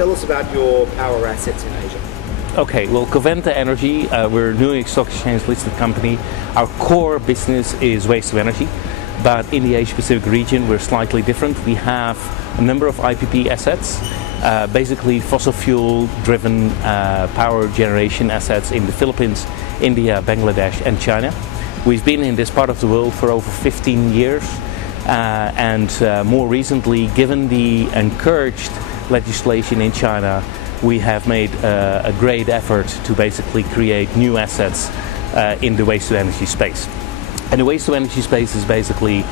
Tell us about your power assets in Asia. Okay, well, Covanta Energy, we're a Nooy Stock Exchange listed company. Our core business is waste to energy, but in the Asia Pacific region we're slightly different. We have a number of IPP assets, basically fossil fuel driven power generation assets in the Philippines, India, Bangladesh and China. We've been in this part of the world for over 15 years and more recently, given the encouraged legislation in China, we have made a great effort to basically create new assets in the waste to energy space. And the waste to energy space is basically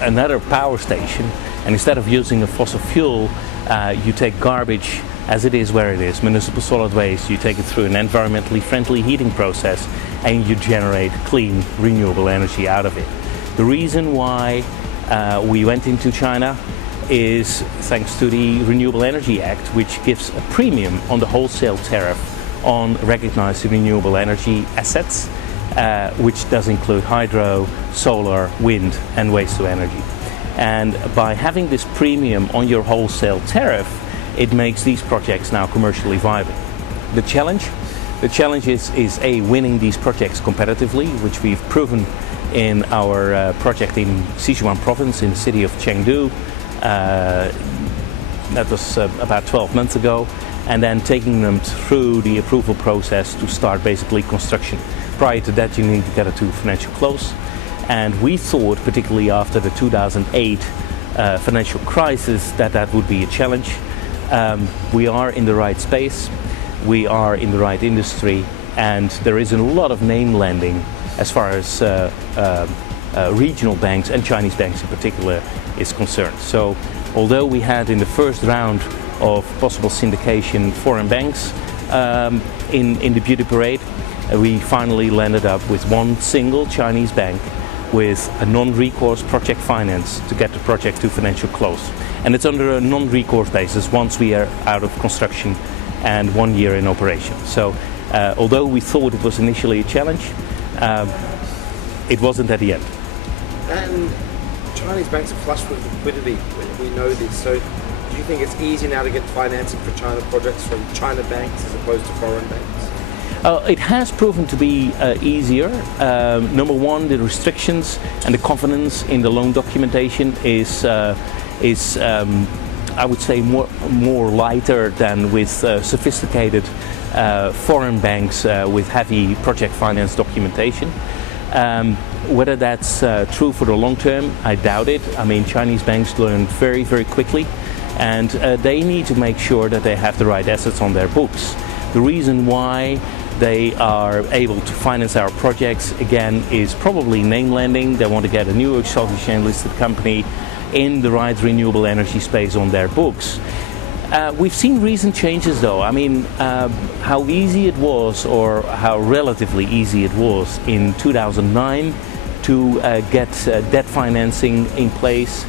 another power station, and instead of using a fossil fuel, you take garbage as it is where it is, municipal solid waste, you take it through an environmentally friendly heating process and you generate clean renewable energy out of it. The reason why we went into China is thanks to the Renewable Energy Act, which gives a premium on the wholesale tariff on recognized renewable energy assets, which does include hydro, solar, wind and waste to energy. And by having this premium on your wholesale tariff, it makes these projects now commercially viable. The challenge is A, winning these projects competitively, which we've proven in our project in Sichuan province in the city of Chengdu. That was about 12 months ago, and then taking them through the approval process to start basically construction. Prior to that, you need to get it to financial close, and we thought, particularly after the 2008 financial crisis, that would be a challenge. We are in the right space, we are in the right industry, and there is a lot of name lending as far as regional banks and Chinese banks in particular is concerned. So although we had in the first round of possible syndication foreign banks in the beauty parade, we finally landed up with one single Chinese bank with a non-recourse project finance to get the project to financial close. And it's under a non-recourse basis once we are out of construction and 1 year in operation. So although we thought it was initially a challenge, it wasn't at the end. And Chinese banks are flush with liquidity, we know this, so do you think it's easy now to get financing for China projects from China banks as opposed to foreign banks? It has proven to be easier. Number one, the restrictions and the confidence in the loan documentation is I would say more lighter than with sophisticated foreign banks with heavy project finance documentation. Whether that's true for the long term, I doubt it. I mean, Chinese banks learn very, very quickly, and they need to make sure that they have the right assets on their books. The reason why they are able to finance our projects, again, is probably name lending. They want to get a new stock exchange listed company in the right renewable energy space on their books. We've seen recent changes though. I mean, how easy it was, or how relatively easy it was in 2009 to get debt financing in place.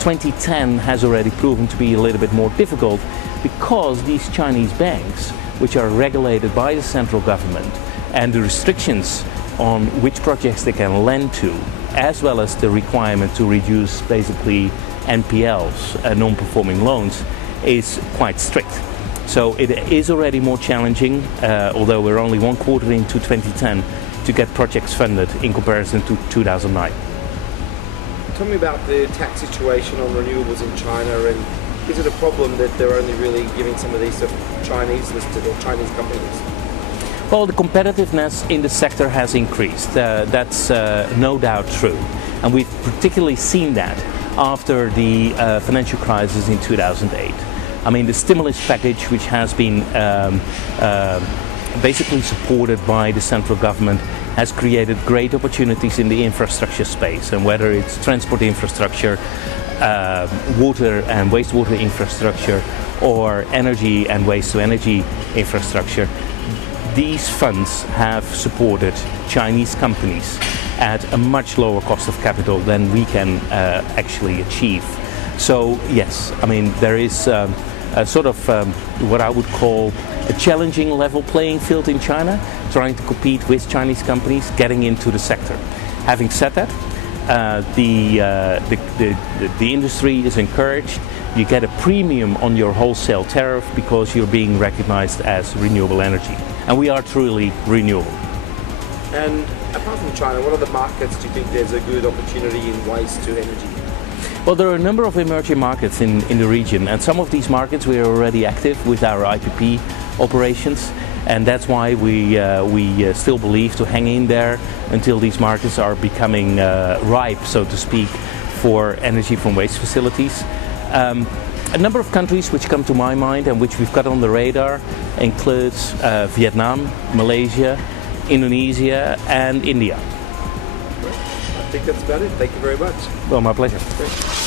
2010 has already proven to be a little bit more difficult because these Chinese banks, which are regulated by the central government, and the restrictions on which projects they can lend to, as well as the requirement to reduce basically NPLs, non-performing loans, is quite strict. So it is already more challenging, although we're only 1 quarter into 2010, to get projects funded in comparison to 2009. Tell me about the tax situation on renewables in China, and is it a problem that they're only really giving some of these to Chinese listed or Chinese companies? Well, the competitiveness in the sector has increased. That's no doubt true. And we've particularly seen that after the financial crisis in 2008. I mean, the stimulus package, which has been basically supported by the central government, has created great opportunities in the infrastructure space, and whether it's transport infrastructure, water and wastewater infrastructure, or energy and waste to energy infrastructure, these funds have supported Chinese companies at a much lower cost of capital than we can actually achieve. So yes, I mean, there is a sort of what I would call a challenging level playing field in China, trying to compete with Chinese companies getting into the sector. Having said that, the industry is encouraged you get a premium on your wholesale tariff because you're being recognized as renewable energy. And we are truly renewable. And apart from China, what other markets do you think there's a good opportunity in waste to energy? Well, there are a number of emerging markets in the region, and some of these markets we are already active with our IPP operations, and that's why we still believe to hang in there until these markets are becoming ripe, so to speak, for energy from waste facilities. A number of countries which come to my mind and which we've got on the radar includes Vietnam, Malaysia, Indonesia and India. I think that's about it. Thank you very much. Well, my pleasure. Great.